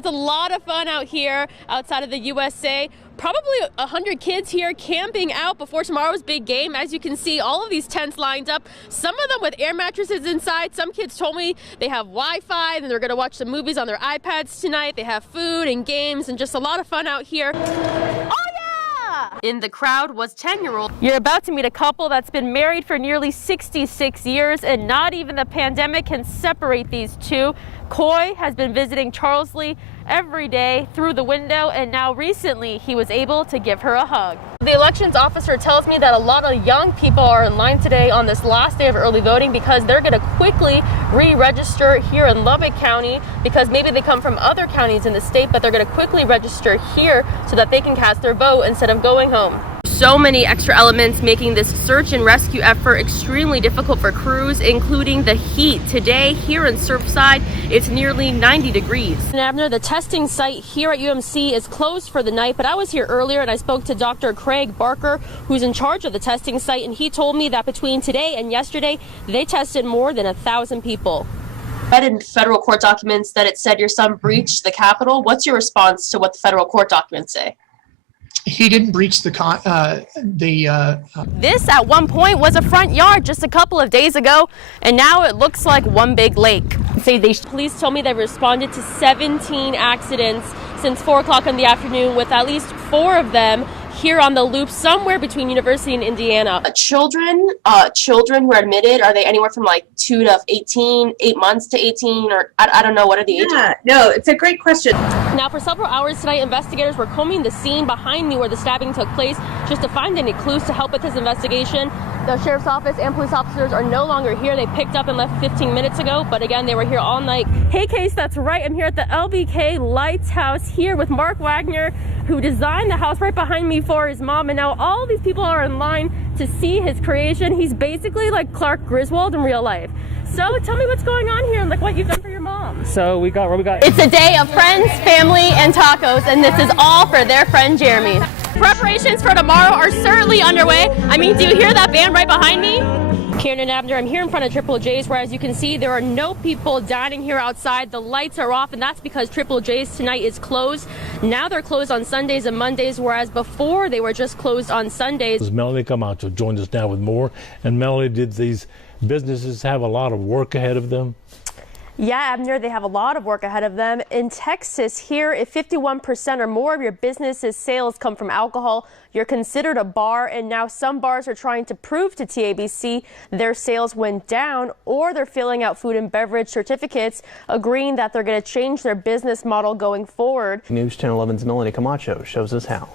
It's a lot of fun out here outside of the USA. Probably 100 kids here camping out before tomorrow's big game. As you can see, all of these tents lined up, some of them with air mattresses inside. Some kids told me they have Wi-Fi and they're going to watch some movies on their iPads tonight. They have food and games and just a lot of fun out here. Oh yeah! In the crowd was 10-year-old. You're about to meet a couple that's been married for nearly 66 years, and not even the pandemic can separate these two. Coy has been visiting Charles Lee every day through the window, and now recently he was able to give her a hug. The elections officer tells me that a lot of young people are in line today on this last day of early voting because they're going to quickly re-register here in Lubbock County, because maybe they come from other counties in the state, but they're going to quickly register here so that they can cast their vote instead of going home. So many extra elements making this search and rescue effort extremely difficult for crews, including the heat. Today here in Surfside, it's nearly 90 degrees. And Abner, the testing site here at UMC is closed for the night, but I was here earlier and I spoke to Dr. Craig Barker, who's in charge of the testing site, and he told me that between today and yesterday, they tested more than 1,000 people. Read in federal court documents that it said your son breached the Capitol. What's your response to what the federal court documents say? He didn't breach the This at one point was a front yard just a couple of days ago, and now it looks like one big lake. Police told me they responded to 17 accidents since 4 o'clock in the afternoon, with at least 4 of them here on the loop somewhere between University and Indiana. Children who are admitted, are they anywhere from like 2 to 18, 8 months to 18, or I don't know, what are the ages? Yeah, no, it's a great question. Now, for several hours tonight, investigators were combing the scene behind me where the stabbing took place just to find any clues to help with this investigation. The sheriff's office and police officers are no longer here. They picked up and left 15 minutes ago, but again, they were here all night. Hey, Case, that's right. I'm here at the LBK Lighthouse here with Mark Wagner, who designed the house right behind me for his mom, and now all these people are in line to see his creation. He's basically like Clark Griswold in real life. So tell me what's going on here and like what you've done for your mom. So what we got? It's a day of friends, family, and tacos, and this is all for their friend Jeremy. Preparations for tomorrow are certainly underway. I mean, do you hear that band right behind me? Karen and Abner, I'm here in front of Triple J's, where as you can see, there are no people dining here outside. The lights are off, and that's because Triple J's tonight is closed. Now they're closed on Sundays and Mondays, whereas before they were just closed on Sundays. Melanie Camacho joins us now with more. And Melanie, did these businesses have a lot of work ahead of them? Yeah, Abner, they have a lot of work ahead of them. In Texas here, if 51% or more of your business's sales come from alcohol, you're considered a bar, and now some bars are trying to prove to TABC their sales went down, or they're filling out food and beverage certificates, agreeing that they're going to change their business model going forward. News Channel 11's Melanie Camacho shows us how.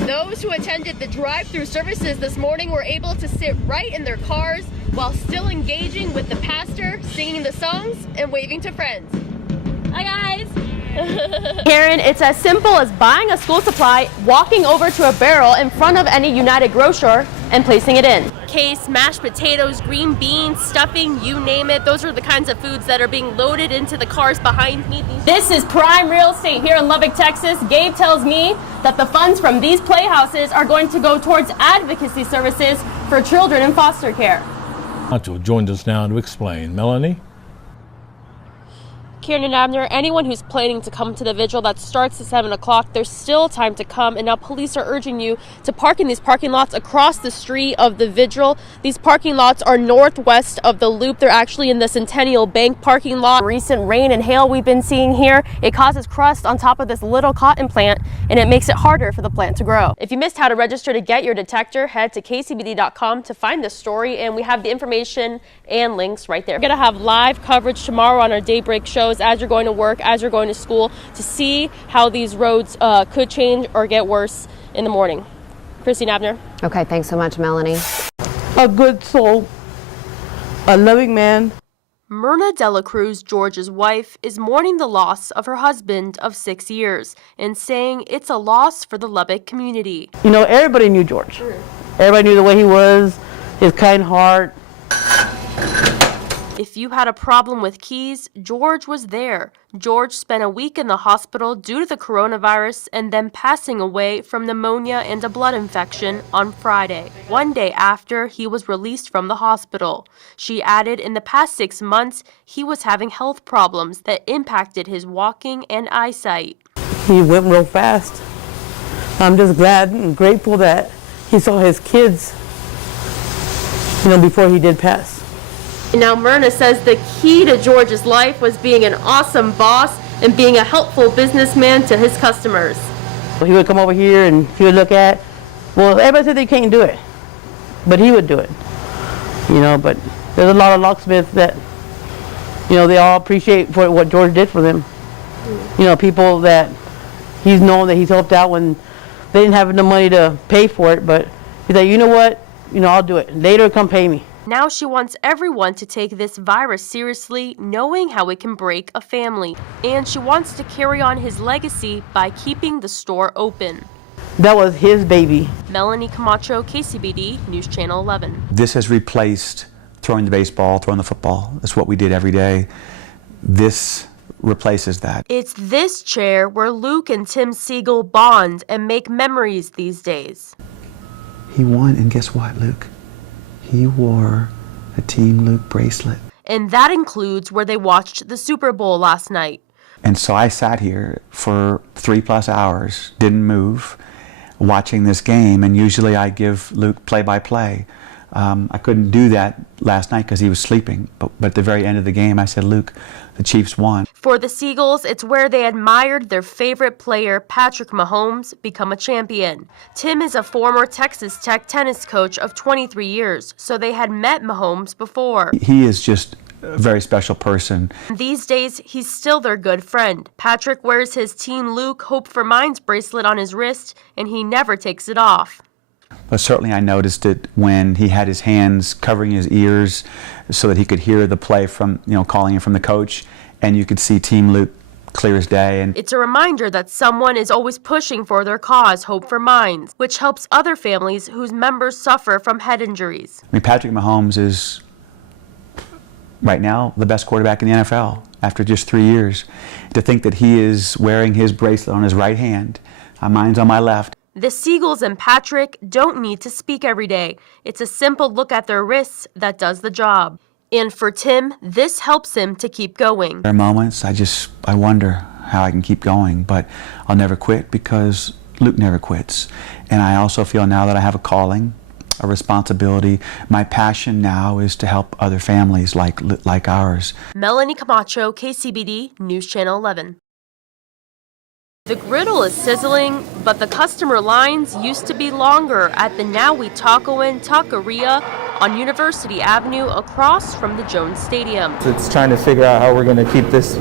Those who attended the drive-through services this morning were able to sit right in their cars while still engaging with the pastor, singing the songs and waving to friends. Hi guys! Karen, it's as simple as buying a school supply, walking over to a barrel in front of any United grocer, and placing it in. Case, mashed potatoes, green beans, stuffing, you name it. Those are the kinds of foods that are being loaded into the cars behind me. This is prime real estate here in Lubbock, Texas. Gabe tells me that the funds from these playhouses are going to go towards advocacy services for children in foster care. Camacho joined us now to explain. Melanie? Karen and Abner, anyone who's planning to come to the vigil that starts at 7 o'clock, there's still time to come, and now police are urging you to park in these parking lots across the street of the vigil. These parking lots are northwest of the loop. They're actually in the Centennial Bank parking lot. Recent rain and hail we've been seeing here, it causes crust on top of this little cotton plant, and it makes it harder for the plant to grow. If you missed how to register to get your detector, head to kcbd.com to find this story, and we have the information and links right there. We're going to have live coverage tomorrow on our daybreak shows as you're going to work, as you're going to school, to see how these roads could change or get worse in the morning. Christine Abner. Okay, thanks so much, Melanie. A good soul, a loving man. Myrna Dela Cruz, George's wife, is mourning the loss of her husband of 6 years and saying it's a loss for the Lubbock community. You know, everybody knew George. Everybody knew the way he was, his kind heart. If you had a problem with keys, George was there. George spent a week in the hospital due to the coronavirus and then passing away from pneumonia and a blood infection on Friday, one day after he was released from the hospital. She added in the past 6 months, he was having health problems that impacted his walking and eyesight. He went real fast. I'm just glad and grateful that he saw his kids, before he did pass. Now Myrna says the key to George's life was being an awesome boss and being a helpful businessman to his customers. He would come over here and he would look at, well, everybody said they can't do it, but he would do it. But there's a lot of locksmiths that, they all appreciate for what George did for them. People that he's known that he's helped out when they didn't have enough money to pay for it, but he's like, you know what, I'll do it. Later, come pay me. Now she wants everyone to take this virus seriously, knowing how it can break a family. And she wants to carry on his legacy by keeping the store open. That was his baby. Melanie Camacho, KCBD, News Channel 11. This has replaced throwing the baseball, throwing the football. That's what we did every day. This replaces that. It's this chair where Luke and Tim Siegel bond and make memories these days. He won, and guess what, Luke? He wore a Team Luke bracelet. And that includes where they watched the Super Bowl last night. And so I sat here for 3+ hours, didn't move, watching this game, and usually I give Luke play-by-play. I couldn't do that last night because he was sleeping, but at the very end of the game I said, Luke, the Chiefs won. For the Seagulls, it's where they admired their favorite player, Patrick Mahomes, become a champion. Tim is a former Texas Tech tennis coach of 23 years, so they had met Mahomes before. He is just a very special person. These days, he's still their good friend. Patrick wears his Team Luke Hope for Minds bracelet on his wrist, and he never takes it off. But certainly I noticed it when he had his hands covering his ears so that he could hear the play from, calling in from the coach, and you could see Team Luke clear as day. And it's a reminder that someone is always pushing for their cause, Hope for Minds, which helps other families whose members suffer from head injuries. Patrick Mahomes is right now the best quarterback in the NFL after just 3 years. To think that he is wearing his bracelet on his right hand, mine's on my left. The Seagulls and Patrick don't need to speak every day. It's a simple look at their wrists that does the job. And for Tim, this helps him to keep going. There are moments I wonder how I can keep going, but I'll never quit because Luke never quits. And I also feel now that I have a calling, a responsibility. My passion now is to help other families like ours. Melanie Camacho, KCBD, News Channel 11. The griddle is sizzling, but the customer lines used to be longer at the Now We Tacoin Taqueria on University Avenue across from the Jones Stadium. It's trying to figure out how we're going to keep this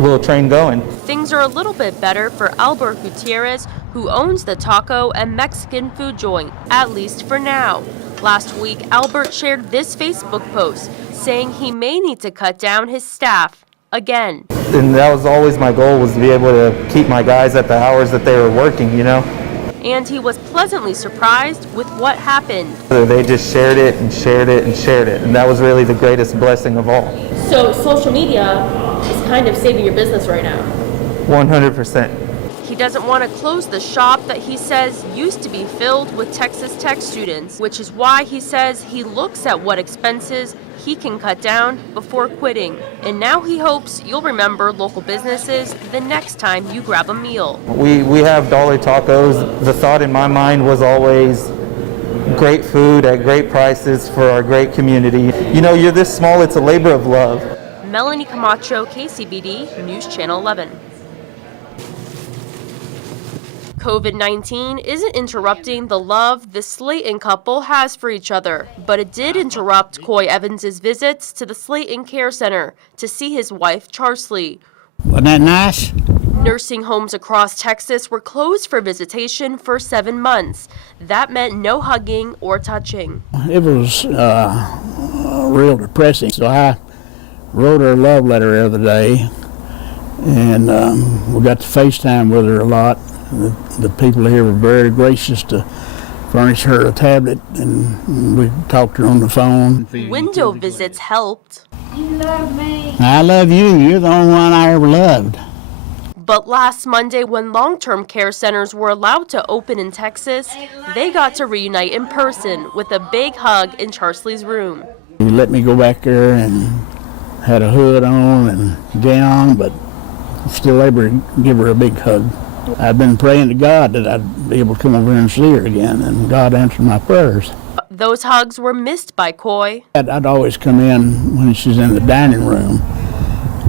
little train going. Things are a little bit better for Albert Gutierrez, who owns the taco and Mexican food joint, at least for now. Last week, Albert shared this Facebook post saying he may need to cut down his staff again. And that was always my goal, was to be able to keep my guys at the hours that they were working, And he was pleasantly surprised with what happened. They just shared it and shared it and shared it, and that was really the greatest blessing of all. So social media is kind of saving your business right now. 100%. He doesn't want to close the shop that he says used to be filled with Texas Tech students, which is why he says he looks at what expenses he can cut down before quitting. And now he hopes you'll remember local businesses the next time you grab a meal. We have dollar tacos. The thought in my mind was always great food at great prices for our great community. You're this small, it's a labor of love. Melanie Camacho, KCBD, News Channel 11. COVID-19 isn't interrupting the love the Slayton couple has for each other, but it did interrupt Coy Evans's visits to the Slayton Care Center to see his wife, Charsley. Wasn't that nice? Nursing homes across Texas were closed for visitation for 7 months. That meant no hugging or touching. It was real depressing, so I wrote her a love letter the other day, and we got to FaceTime with her a lot. The people here were very gracious to furnish her a tablet, and we talked to her on the phone. Window visits helped. You love me. I love you. You're the only one I ever loved. But last Monday, when long-term care centers were allowed to open in Texas, they got to reunite in person with a big hug in Charsley's room. He let me go back there and had a hood on and gown, but still able to give her a big hug. I've been praying to God that I'd be able to come over here and see her again, and God answered my prayers. Those hugs were missed by Coy. I'd always come in when she's in the dining room,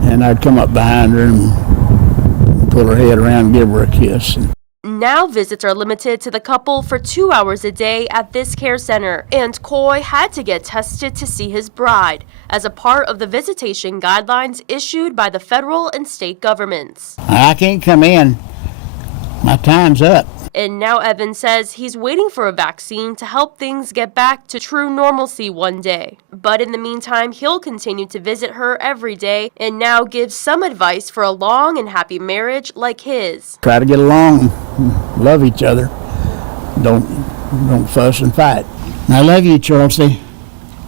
and I'd come up behind her and pull her head around and give her a kiss. Now visits are limited to the couple for 2 hours a day at this care center, and Coy had to get tested to see his bride as a part of the visitation guidelines issued by the federal and state governments. I can't come in. My time's up. And now Evan says he's waiting for a vaccine to help things get back to true normalcy one day. But in the meantime, he'll continue to visit her every day and now gives some advice for a long and happy marriage like his. Try to get along, love each other. Don't fuss and fight. I love you, Chelsea.